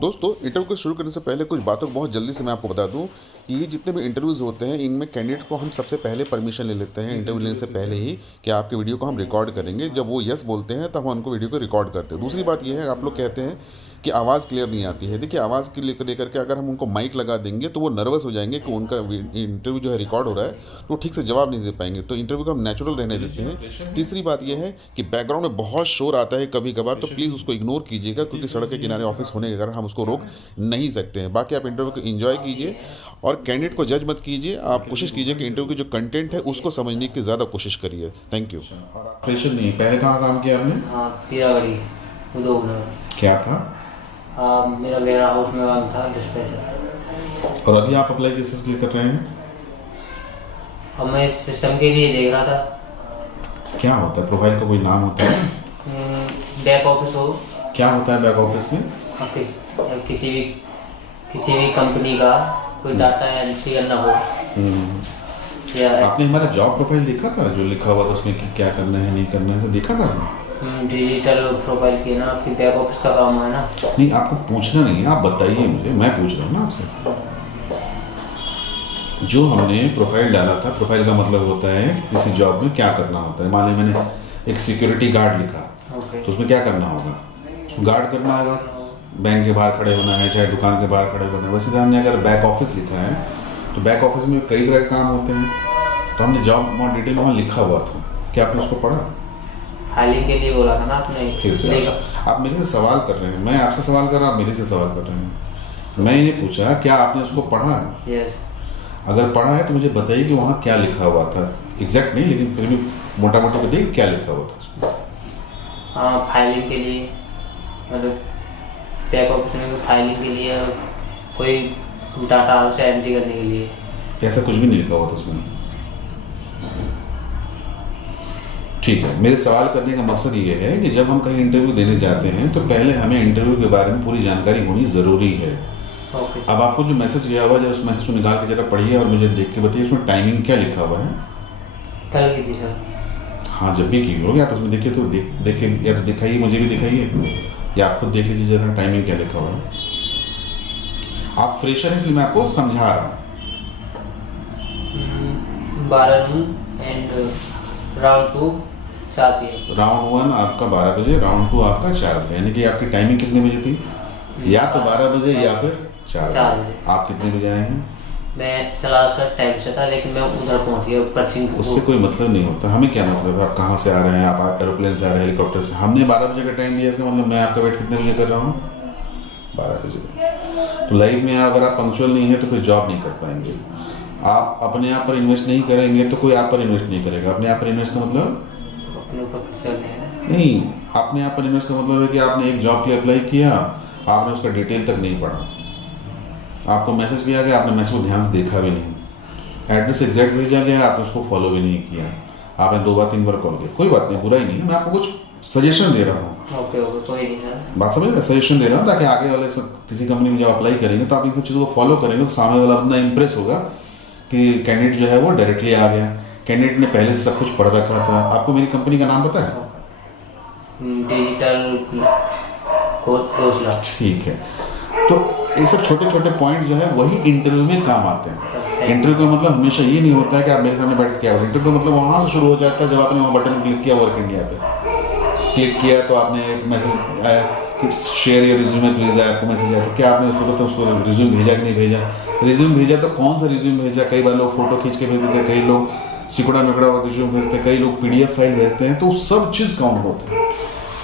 दोस्तों, इंटरव्यू को शुरू करने से पहले कुछ बातों को बहुत जल्दी से मैं आपको बता दूं कि ये जितने भी इंटरव्यूज़ होते हैं इनमें कैंडिडेट को हम सबसे पहले परमिशन ले लेते हैं इंटरव्यू लेने से पहले ही कि आपके वीडियो को हम रिकॉर्ड करेंगे। जब वो यस बोलते हैं तब हम उनको वीडियो को रिकॉर्ड करते हैं। दूसरी बात ये है, आप लोग कहते हैं कि आवाज़ क्लियर नहीं आती है। देखिए, आवाज़ के लेकर के अगर हम उनको माइक लगा देंगे तो वो नर्वस हो जाएंगे कि उनका इंटरव्यू जो है रिकॉर्ड हो रहा है तो वो ठीक से जवाब नहीं दे पाएंगे। तो इंटरव्यू को हम नेचुरल रहने देते हैं। तीसरी बात यह है कि बैकग्राउंड में बहुत शोर आता है कभी कभार, तो प्लीज़ उसको इग्नोर कीजिएगा क्योंकि सड़क के किनारे ऑफिस होने के कारण हम उसको रोक नहीं सकते हैं। बाकी आप इंटरव्यू को एंजॉय कीजिए और कैंडिडेट को जज मत कीजिए। आप कोशिश कीजिए कि इंटरव्यू की जो कंटेंट है उसको समझने की ज़्यादा कोशिश करिए। Thank you. फ्रेशर नहीं, पहले कहाँ काम किया आपने? हाँ, पीरागढ़ी उद्योगनगर। क्या था? मेरा वेयर हाउस में काम था, डिस्पैचर। और अभी आप अप्लाई किस लिए कर रहे हैं? अब मैं सिस्टम के लिए देख रहा था। क्या होता है? प्रोफाइल का कोई नाम होता है? बैक ऑफिस हो। क्या होता है बैक ऑफिस में? किसी भी कंपनी का कोई डाटा एंट्री करना हो। या आपने हमारा जॉब प्रोफाइल देखा था जो लिखा हुआ था उसमें कि क्या करना है नहीं करना है, सब देखा था आपने? डिजिटल प्रोफाइल की ना, फिर बैक ऑफिस का काम है ना। नहीं, आपको पूछना नहीं है, आप बताइए मुझे, मैं पूछ रहा हूँ ना आपसे। जो हमने प्रोफाइल डाला था, प्रोफाइल का मतलब होता है कि किसी जॉब में क्या करना होता है। मान ली मैंने एक सिक्योरिटी गार्ड लिखा, तो उसमें क्या करना होगा? उसको गार्ड करना होगा, बैंक के बाहर खड़े होना है, चाहे दुकान के बाहर खड़े होना है। वैसे हमने अगर बैक ऑफिस लिखा है तो बैक ऑफिस में कई तरह के काम होते हैं। तो हमने जॉब बहुत डिटेल वहाँ लिखा हुआ था। क्या आपने उसको पढ़ा? फाइलिंग के लिए बोला था ना आपने। फिर से आप मेरे से सवाल कर रहे हैं, मैं आपसे सवाल कर रहा हूँ, आप मेरे से सवाल कर रहे हैं। मैं ये पूछा क्या आपने उसको पढ़ा है? यस। अगर पढ़ा है तो मुझे बताइए कि वहाँ क्या लिखा हुआ था। एग्जैक्ट नहीं, लेकिन फिर भी मोटा मोटा बताइए क्या लिखा हुआ था उसको। हाँ, फाइलिंग के लिए, मतलब बैक ऑफिस में फाइलिंग के लिए, कोई डाटा हाउस एंट्री करने के लिए। ऐसा कुछ भी नहीं लिखा हुआ था उसमें। ठीक है, मेरे सवाल करने का मकसद ये है कि जब हम कहीं इंटरव्यू देने जाते हैं तो पहले हमें इंटरव्यू के बारे में पूरी जानकारी होनी ज़रूरी है। ओके। अब आपको जो मैसेज गया हुआ है, उस मैसेज को निकाल के जरा पढ़िए और मुझे देख के बताइए उसमें टाइमिंग क्या लिखा हुआ है। कल की थी सर। हाँ, जब भी की होगी आप उसमें देखिए तो देख के या तो दिखाइए, मुझे भी दिखाइए या आप खुद देख लीजिए जरा टाइमिंग क्या लिखा हुआ है। आप फ्रेशर हैं इसलिए मैं आपको समझा रहा हूँ। 12 एंड राउंड 2 4 PM। राउंड 1 आपका 12 बजे, राउंड 2 आपका 4 बजे, यानी कि आपकी टाइमिंग कितने बजे थी? या तो 12 बजे या फिर 4 बजे। आप कितने बजे आए हैं? मैं चला सर टाइम से था, लेकिन मैं उधर पहुंच गया पर्चिंग। उससे कोई मतलब नहीं होता। हमें क्या मतलब है आप कहाँ से आ रहे हैं? आप एरोप्लेन से आ रहे हैं, हेलीकॉप्टर से? हमने 12 बजे का टाइम दिया, इसका मतलब मैं आपका वेट कितने बजे कर रहा हूँ? 12 बजे। तो लाइफ में अगर आप पंक्चुअल नहीं है तो कोई जॉब नहीं कर पाएंगे। आप अपने आप पर इन्वेस्ट नहीं करेंगे तो कोई आप पर इन्वेस्ट नहीं करेगा। अपने आप पर इन्वेस्ट का मतलब अपने ऊपर नहीं, अपने आप पर इन्वेस्ट का मतलब है कि आपने एक जॉब के लिए अप्लाई किया, आपने उसका डिटेल तक नहीं पढ़ा, आपको मैसेज किया गया, आपने मैसेज को ध्यान से देखा भी नहीं, एड्रेस एग्जैक्ट भेजा गया, आपने उसको फॉलो भी नहीं किया, आपने 2 बार 3 बार कॉल किया। कोई बात नहीं, बुरा ही नहीं है, मैं आपको कुछ सजेशन दे रहा हूँ। ओके कोई नहीं सर। बात समझ रहे? सजेशन दे रहा हूँ ताकि आगे वाले किसी कंपनी में जब अप्लाई करेंगे तो आप इन सब चीज़ों को फॉलो करेंगे तो सामने वाला अपना इंप्रेस होगा कि कैंडिडेट जो है वो डायरेक्टली आ गया, कैंडिडेट ने पहले से सब कुछ पढ़ रखा था। आपको मेरी कंपनी का नाम पता है? Digital coach. ठीक है। तो ये सब छोटे छोटे पॉइंट जो है वही इंटरव्यू में काम आते हैं। इंटरव्यू का मतलब हमेशा ये नहीं होता है कि आप मेरे सामने बैठ के क्या। इंटरव्यू का मतलब वहाँ से शुरू हो जाता है जब आपने वहाँ बटन क्लिक किया, वर्क इंडिया पे क्लिक किया तो आपने एक मैसेज आया कि शेयर या रिज्यूमे प्लीज आया, आपको मैसेज आया तो क्या आपने उसको रिज्यूम भेजा कि नहीं भेजा? रिज्यूम भेजा तो कौन सा रिज्यूम भेजा? कई बार लोग फोटो खींच के भेज देते हैं, कई लोग सिकुड़ा मिकड़ा रिज्यूम भेजते हैं, कई लोग PDF फाइल भेजते हैं। तो सब चीज़ काउंट होता है।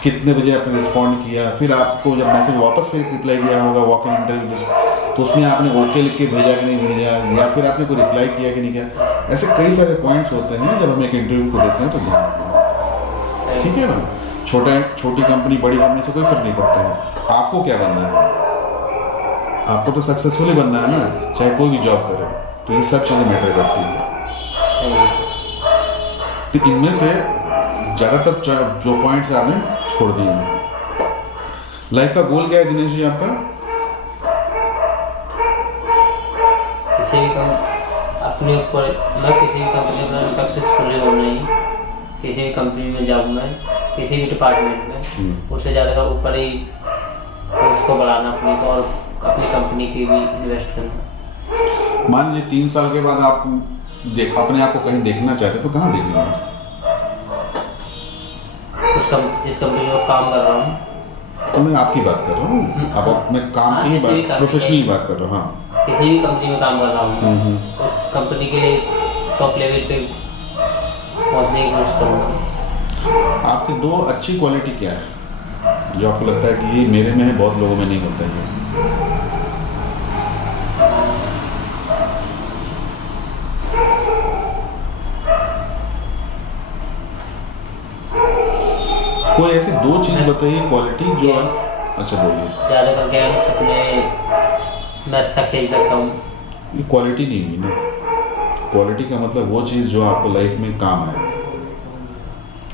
कितने बजे आपने रिस्पॉन्ड किया, फिर आपको जब मैसेज वापस फिर रिप्लाई किया होगा वॉक इन इंटरव्यू तो उसमें आपने ओके लिख के भेजा कि नहीं भेजा, या फिर आपने कोई रिप्लाई किया कि नहीं किया। ऐसे कई सारे पॉइंट्स होते हैं जब हम एक इंटरव्यू को देते हैं तो ध्यान रखना। ठीक है ना? छोटी कंपनी बड़ी कंपनी से कोई फर्क नहीं पड़ता है। आपको क्या बनना है? आपको तो सक्सेसफुली बनना है ना, चाहे कोई भी जॉब करे। तो ये सब चीज़ें मैटर करती है। तो इनमें से ज़्यादातर जो पॉइंट्स आपने छोड़ दिए हैं। लाइफ का गोल क्या है दिनेश जी आपका? किसी भी अपने ऊपर, मैं किसी भी कंपनी में सक्सेसफुल होना ही, किसी भी कंपनी में जॉब में, किसी भी डिपार्टमेंट में उससे ज़्यादा का ऊपर ही तो उसको बढ़ाना अपनी को, और अपनी कंपनी की भी इन्वेस्ट करना। मान लीजिए 3 साल के बाद आप अपने आप को कहीं देखना चाहते तो कहाँ देखेंगे? जिस कंपनी में काम कर रहा हूँ, तो मैं आपकी बात कर रहा हूँ, आप अपने काम की बात, प्रोफेशनली बात कर रहा हूँ। हाँ, किसी भी कंपनी में काम कर रहा हूँ, उस कंपनी के टॉप लेवल पे पहुँचने की कोशिश करूँगा। आपकी 2 अच्छी क्वालिटी क्या है जो आपको लगता है कि ये मेरे में है, बहुत लोगों में नहीं होता है? कोई ऐसी 2 चीज बताइए क्वालिटी जो आप। अच्छा बोलिए। ज़्यादातर गेम्स अपने मैं अच्छा खेल सकता हूँ। ये क्वालिटी नहीं हुई ना। क्वालिटी का मतलब वो चीज़ जो आपको लाइफ में काम आए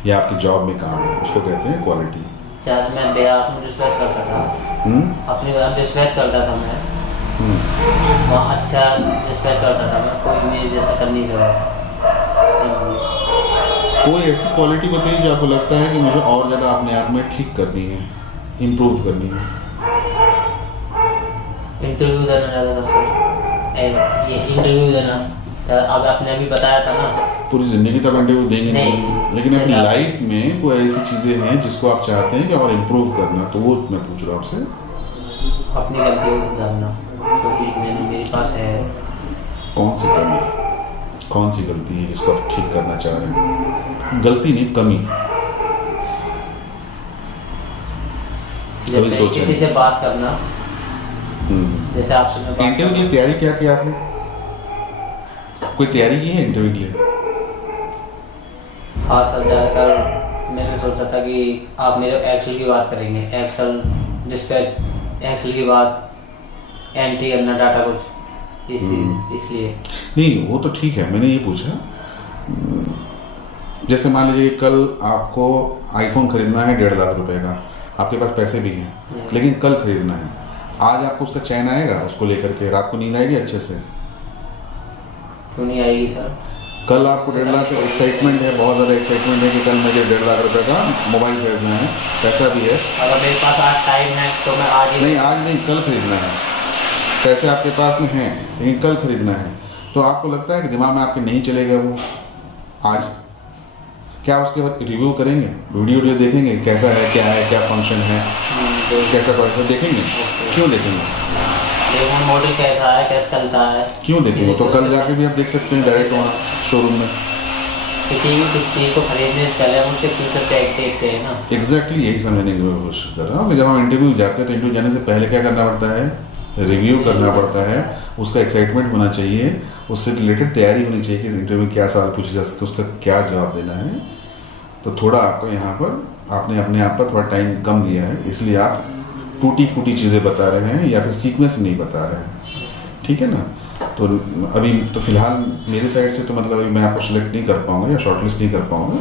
या आपकी जॉब में काम है, उसको कहते हैं क्वालिटी। ज़्यादा मैं बिहार में डिस्पैच करता था, अपनी बात डिस्पैच करता था मैं, वहाँ अच्छा डिस्पैच करता था मैं, कोई मेरे जैसा कर नहीं सकता था। कोई ऐसी क्वालिटी बताइए जो आपको लगता है कि मुझे और ज़्यादा अपने आप में ठीक करनी है, इम्प्रूव करनी है। इंटरव्यू देना ज़्यादा सर, ये इंटरव्यू देना, अब आपने अभी बताया था ना, पूरी ज़िंदगी तक इंटरव्यू देंगे नहीं, लेकिन अपनी लाइफ में कोई ऐसी चीज़ें हैं जिसको आप चाहते हैं कि और इम्प्रूव करना, तो वो मैं पूछ रहा हूँ आपसे। अपनी गलतियों को सुधारना, जो कि मेरे पास है। कौन सी कमी, कौन सी गलती है जिसको आप ठीक करना चाह रहे हैं? गलती नहीं, कमी। जैसे किसी से बात करना, जैसे आपसे मैं इंटरव्यू के लिए तैयारी क्या की आपने? कोई तैयारी की है इंटरव्यू के लिए? हाँ सर, ज़्यादातर मैंने सोचा था कि आप मेरे एक्सेल की बात करेंगे, एक्सेल डिस्पैच, एक्सेल की बात, एंट्री करना डाटा कुछ, इसलिए नहीं, वो तो ठीक है। मैंने ये पूछा, जैसे मान लीजिए कल आपको आईफोन खरीदना है 1.5 लाख रुपए का, आपके पास पैसे भी हैं, लेकिन कल खरीदना है। आज आपको उसका चैन आएगा उसको लेकर के? रात को नींद आएगी अच्छे से? क्यों नहीं आएगी सर? कल आपको 1.5 लाख एक्साइटमेंट है, बहुत ज़्यादा एक्साइटमेंट है कि कल मुझे 1.5 लाख रुपए का मोबाइल खरीदना है, पैसा भी है। अगर मेरे पास आज टाइम है तो मैं आज ही नहीं, आज नहीं, कल खरीदना है। पैसे आपके पास में हैं लेकिन कल खरीदना है, तो आपको लगता है कि दिमाग में आपके नहीं चलेगा वो आज? क्या उसके बाद रिव्यू करेंगे, वीडियो देखेंगे कैसा है, क्या फंक्शन है, कैसा क्वालिटी देखेंगे? क्यों देखेंगे? मॉडल कैसा है, कैसा चलता है, क्यों देखेंगे? तो कल जाके भी आप देख सकते हैं डायरेक्ट वहाँ शोरूम में। किसी भी कुछ चीज़ को खरीदने से पहले हम उसके फ्यूचर चेक देखते हैं ना। एग्जैक्टली यही समझने की कोशिश कर रहा हूँ। जब हम इंटरव्यू जाते हैं तो इंटरव्यू जाने से पहले क्या करना पड़ता है? रिव्यू करना पड़ता है, उसका एक्साइटमेंट होना चाहिए, उससे रिलेटेड तैयारी होनी चाहिए कि इंटरव्यू में क्या सवाल पूछे जा सकते हैं, उसका क्या जवाब देना है। तो थोड़ा आपको यहाँ पर आपने अपने आप पर थोड़ा टाइम कम दिया है, इसलिए आप टूटी फूटी चीज़ें बता रहे हैं या फिर सीक्वेंस नहीं बता रहे हैं, ठीक है ना? तो अभी तो फिलहाल मेरे साइड से तो मतलब अभी मैं आपको सिलेक्ट नहीं कर पाऊँगा या शॉर्टलिस्ट नहीं कर पाऊँगा,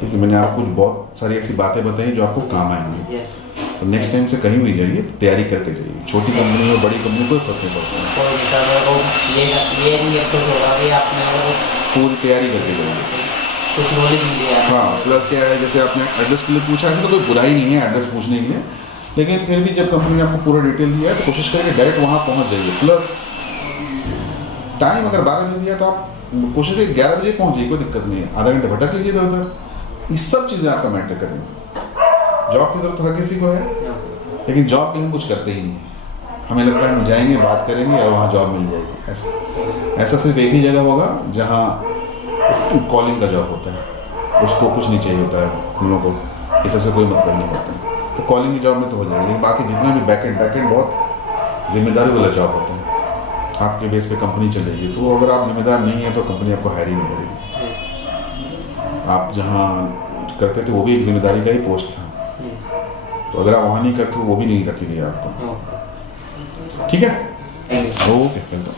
क्योंकि मैंने आपको कुछ बहुत सारी ऐसी बातें बताई जो आपको काम आएंगी। तो नेक्स्ट टाइम से कहीं भी जाइए तो तैयारी करके जाइए, छोटी कंपनी हो बड़ी कंपनी कोई फर्क नहीं पड़ता, पूरी तैयारी करके जाइए। कुछ नॉलेज मिल गया। हाँ, प्लस क्या है, जैसे आपने एड्रेस के लिए पूछा, ऐसा तो कोई बुराई नहीं है एड्रेस पूछने के लिए, लेकिन फिर भी जब कंपनी ने आपको पूरा डिटेल दिया है तो कोशिश करें कि डायरेक्ट वहाँ पहुँच जाइए। प्लस टाइम अगर 12 बजे दिया तो आप कोशिश करें 11 बजे पहुँच जाइए, कोई दिक्कत नहीं है, आधा घंटा भटक लीजिए इधर उधर। ये सब चीज़ें आपका मैटर करेंगे। जॉब की ज़रूरत हर किसी को है, लेकिन जॉब के लिए हम कुछ करते ही नहीं है। हमें लगता है हम जाएंगे, बात करेंगे और वहाँ जॉब मिल जाएगी। ऐसा सिर्फ एक ही जगह होगा जहाँ कॉलिंग का जॉब होता है, उसको कुछ नहीं चाहिए होता है, हम लोगों को ये सबसे कोई मतलब नहीं होता है। तो कॉलिंग की जॉब में तो हो जाएगी, लेकिन बाकी जितना भी बैकएंड बहुत जिम्मेदारी वाला जॉब होता है, आपके बेस पे कंपनी चलेगी। तो अगर आप जिम्मेदार नहीं है तो कंपनी आपको हायर ही नहीं करेगी। आप जहाँ करते थे वो भी एक जिम्मेदारी का ही पोस्ट था, तो अगर आप वहाँ नहीं करते वो भी नहीं रखेगी आपको, ठीक है? Okay, welcome.